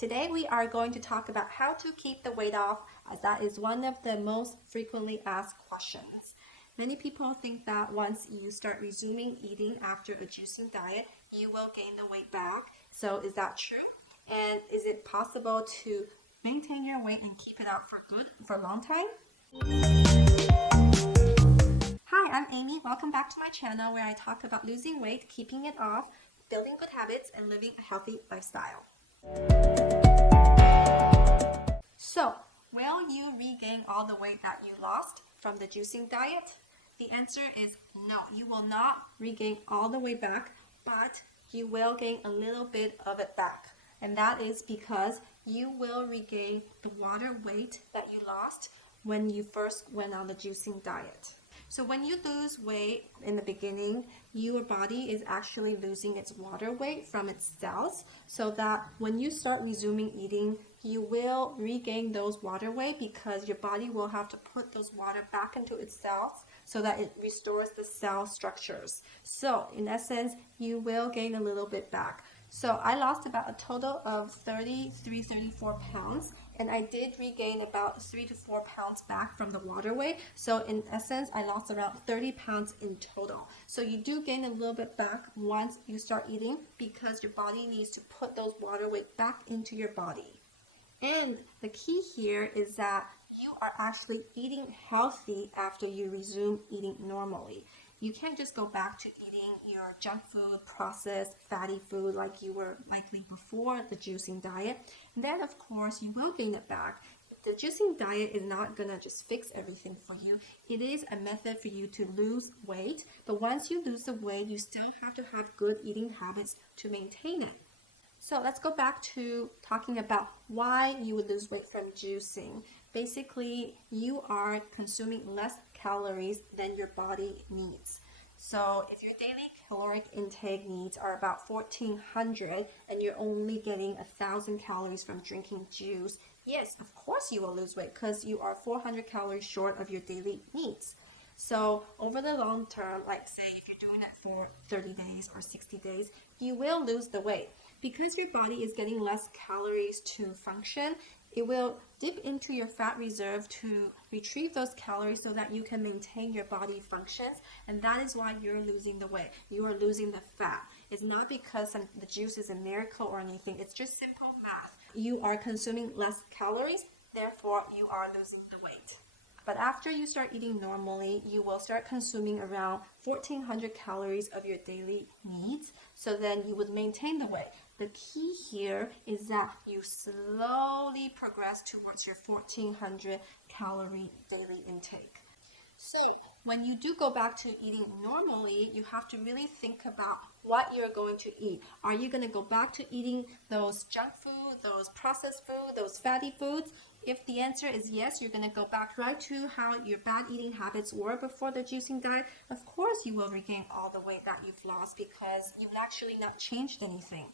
Today we are going to talk about how to keep the weight off, as that is one of the most frequently asked questions. Many people think that once you start resuming eating after a juicing diet, you will gain the weight back. So is that true? And is it possible to maintain your weight and keep it out for good for a long time? Hi, I'm Amy. Welcome back to my channel where I talk about losing weight, keeping it off, building good habits, and living a healthy lifestyle. So, will you regain all the weight that you lost from the juicing diet? The answer is no. You will not regain all the way back, but you will gain a little bit of it back. And that is because you will regain the water weight that you lost when you first went on the juicing diet. So when you lose weight in the beginning, your body is actually losing its water weight from its cells, so that when you start resuming eating, you will regain those water weight because your body will have to put those water back into its cells so that it restores the cell structures. So in essence, you will gain a little bit back. So I lost about a total of 34 pounds, and I did regain about 3 to 4 pounds back from the water weight. So in essence, I lost around 30 pounds in total. So you do gain a little bit back once you start eating because your body needs to put those water weight back into your body. And the key here is that you are actually eating healthy after you resume eating normally. You can't just go back to eating your junk food, processed, fatty food like you were likely before the juicing diet. And then, of course, you will gain it back. The juicing diet is not going to just fix everything for you. It is a method for you to lose weight. But once you lose the weight, you still have to have good eating habits to maintain it. So let's go back to talking about why you would lose weight from juicing. Basically, you are consuming less calories than your body needs. So if your daily caloric intake needs are about 1,400 and you're only getting 1,000 calories from drinking juice, yes, of course you will lose weight because you are 400 calories short of your daily needs. So over the long term, like say if you're doing it for 30 days or 60 days, you will lose the weight. Because your body is getting less calories to function, it will dip into your fat reserve to retrieve those calories so that you can maintain your body functions, and that is why you're losing the weight. You are losing the fat. It's not because the juice is a miracle or anything. It's just simple math. You are consuming less calories, therefore you are losing the weight. But after you start eating normally, you will start consuming around 1,400 calories of your daily needs. So then you would maintain the weight. The key here is that you slowly progress towards your 1,400 calorie daily intake. So when you do go back to eating normally, you have to really think about what you're going to eat. Are you going to go back to eating those junk food, those processed food, those fatty foods? If the answer is yes, you're going to go back right to how your bad eating habits were before the juicing diet. Of course, you will regain all the weight that you've lost because you've actually not changed anything.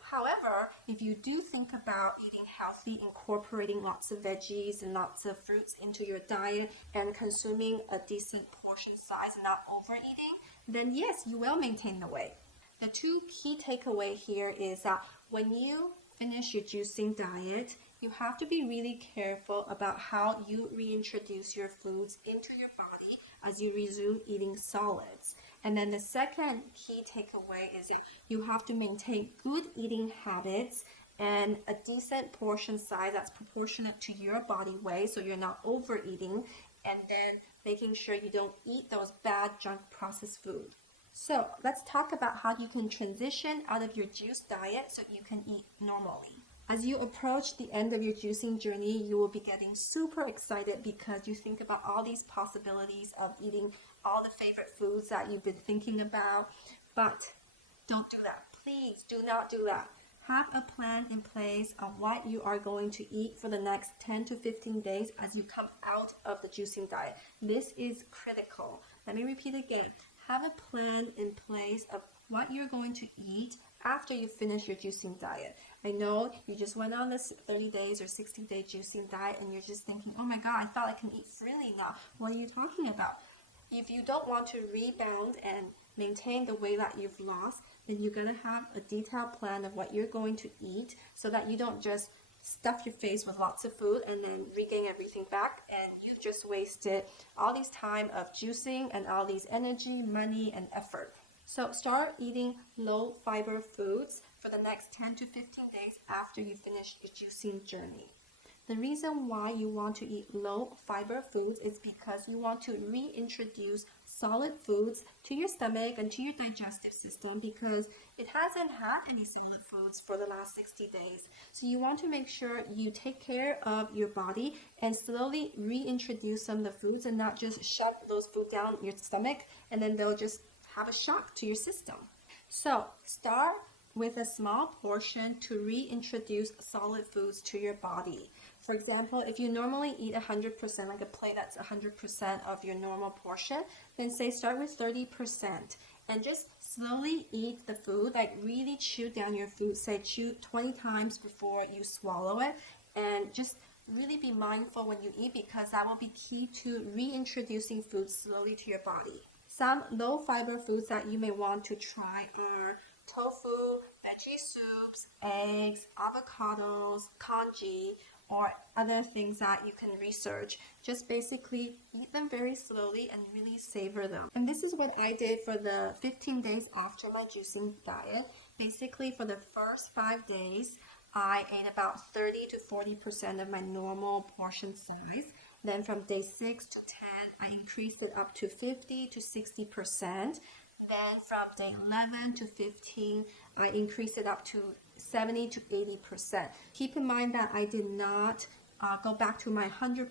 However, if you do think about eating healthy, incorporating lots of veggies and lots of fruits into your diet and consuming a decent portion size and not overeating, then yes, you will maintain the weight. The two key takeaway here is that when you finish your juicing diet, you have to be really careful about how you reintroduce your foods into your body as you resume eating solids. And then the second key takeaway is that you have to maintain good eating habits and a decent portion size that's proportionate to your body weight so you're not overeating, and then making sure you don't eat those bad junk processed food. So let's talk about how you can transition out of your juice diet so you can eat normally. As you approach the end of your juicing journey, you will be getting super excited because you think about all these possibilities of eating all the favorite foods that you've been thinking about. But don't do that. Please do not do that. Have a plan in place on what you are going to eat for the next 10 to 15 days as you come out of the juicing diet. This is critical. Let me repeat again. Have a plan in place of what you're going to eat after you finish your juicing diet. I know you just went on this 30 days or 60-day juicing diet and you're just thinking, oh my God, I thought I can eat freely now. What are you talking about? If you don't want to rebound and maintain the weight that you've lost, then you gotta have a detailed plan of what you're going to eat so that you don't just stuff your face with lots of food and then regain everything back, and you just wasted all this time of juicing and all these energy, money, and effort. So start eating low fiber foods for the next 10 to 15 days after you finish your juicing journey. The reason why you want to eat low fiber foods is because you want to reintroduce solid foods to your stomach and to your digestive system, because it hasn't had any solid foods for the last 60 days. So you want to make sure you take care of your body and slowly reintroduce some of the foods and not just shove those food down your stomach and then they'll just have a shock to your system. So start with a small portion to reintroduce solid foods to your body. For example, if you normally eat 100%, like a plate that's 100% of your normal portion, then say start with 30% and just slowly eat the food, like really chew down your food, say chew 20 times before you swallow it, and just really be mindful when you eat, because that will be key to reintroducing food slowly to your body. Some low fiber foods that you may want to try are tofu, veggie soups, eggs, avocados, congee, or other things that you can research. Just basically eat them very slowly and really savor them. And this is what I did for the 15 days after my juicing diet. Basically for the first 5 days, I ate about 30 to 40% of my normal portion size. Then from day 6 to 10, I increased it up to 50 to 60%. Then from day 11 to 15, I increased it up to 70 to 80%. Keep in mind that I did not go back to my 100%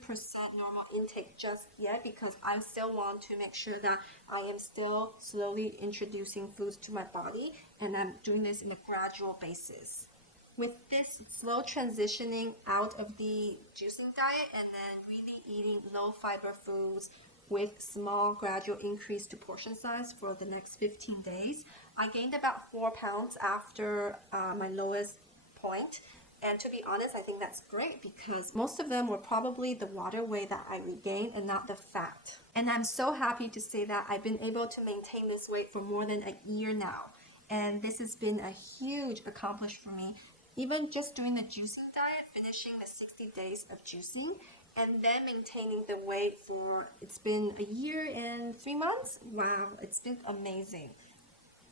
normal intake just yet, because I still want to make sure that I am still slowly introducing foods to my body, and I'm doing this in a gradual basis. With this slow transitioning out of the juicing diet and then really eating low fiber foods with small gradual increase to portion size for the next 15 days, I gained about 4 pounds after my lowest point. And to be honest, I think that's great, because most of them were probably the water weight that I regained and not the fat. And I'm so happy to say that I've been able to maintain this weight for more than a year now. And this has been a huge accomplishment for me. Even just doing the juicing diet, finishing the 60 days of juicing, and then maintaining the weight for, it's been a year and 3 months. Wow, it's been amazing.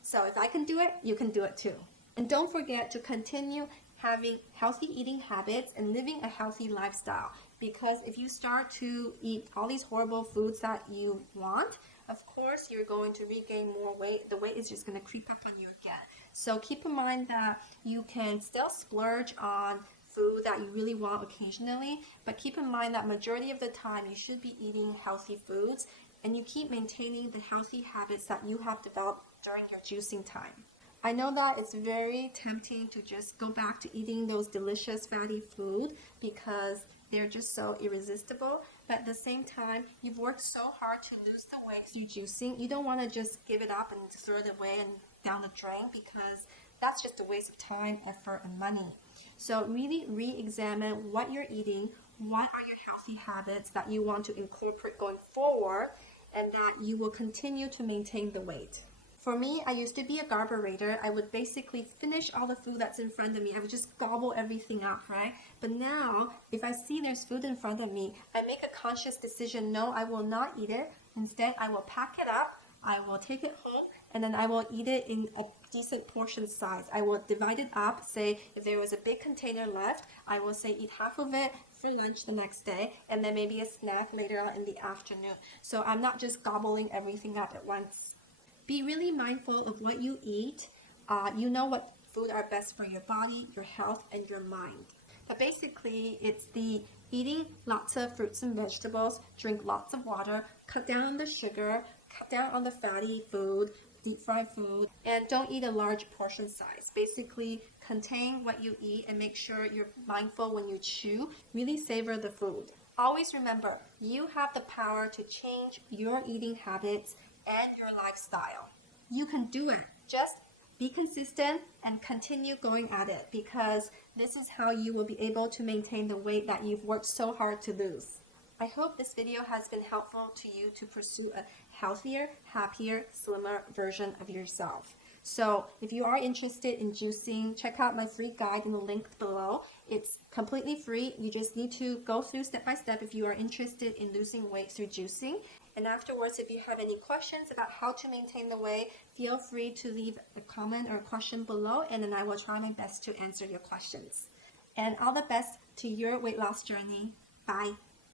So if I can do it, you can do it too. And don't forget to continue having healthy eating habits and living a healthy lifestyle, because if you start to eat all these horrible foods that you want, of course you're going to regain more weight. The weight is just going to creep up on you again. So keep in mind that you can still splurge on food that you really want occasionally, but keep in mind that majority of the time you should be eating healthy foods, and you keep maintaining the healthy habits that you have developed during your juicing time. I know that it's very tempting to just go back to eating those delicious fatty food because they're just so irresistible, but at the same time, you've worked so hard to lose the weight through juicing. You don't want to just give it up and throw it away and down the drain, because that's just a waste of time, effort, and money. So really re-examine what you're eating, what are your healthy habits that you want to incorporate going forward, and that you will continue to maintain the weight. For me, I used to be a garburator. I would basically finish all the food that's in front of me. I would just gobble everything up, right? But now, if I see there's food in front of me, I make a conscious decision, no, I will not eat it. Instead, I will pack it up, I will take it home, and then I will eat it in a decent portion size. I will divide it up. Say if there was a big container left, I will say eat half of it for lunch the next day, and then maybe a snack later on in the afternoon. So I'm not just gobbling everything up at once. Be really mindful of what you eat. You know what food are best for your body, your health, and your mind. But basically, it's the eating lots of fruits and vegetables, drink lots of water, cut down on the sugar, cut down on the fatty food, deep fried food, and don't eat a large portion size. Basically, contain what you eat and make sure you're mindful when you chew. Really savor the food. Always remember, you have the power to change your eating habits and your lifestyle. You can do it. Just be consistent and continue going at it, because this is how you will be able to maintain the weight that you've worked so hard to lose. I hope this video has been helpful to you to pursue a healthier, happier, slimmer version of yourself. So if you are interested in juicing, check out my free guide in the link below. It's completely free. You just need to go through step by step if you are interested in losing weight through juicing. And afterwards, if you have any questions about how to maintain the weight, feel free to leave a comment or a question below, and then I will try my best to answer your questions. And all the best to your weight loss journey. Bye.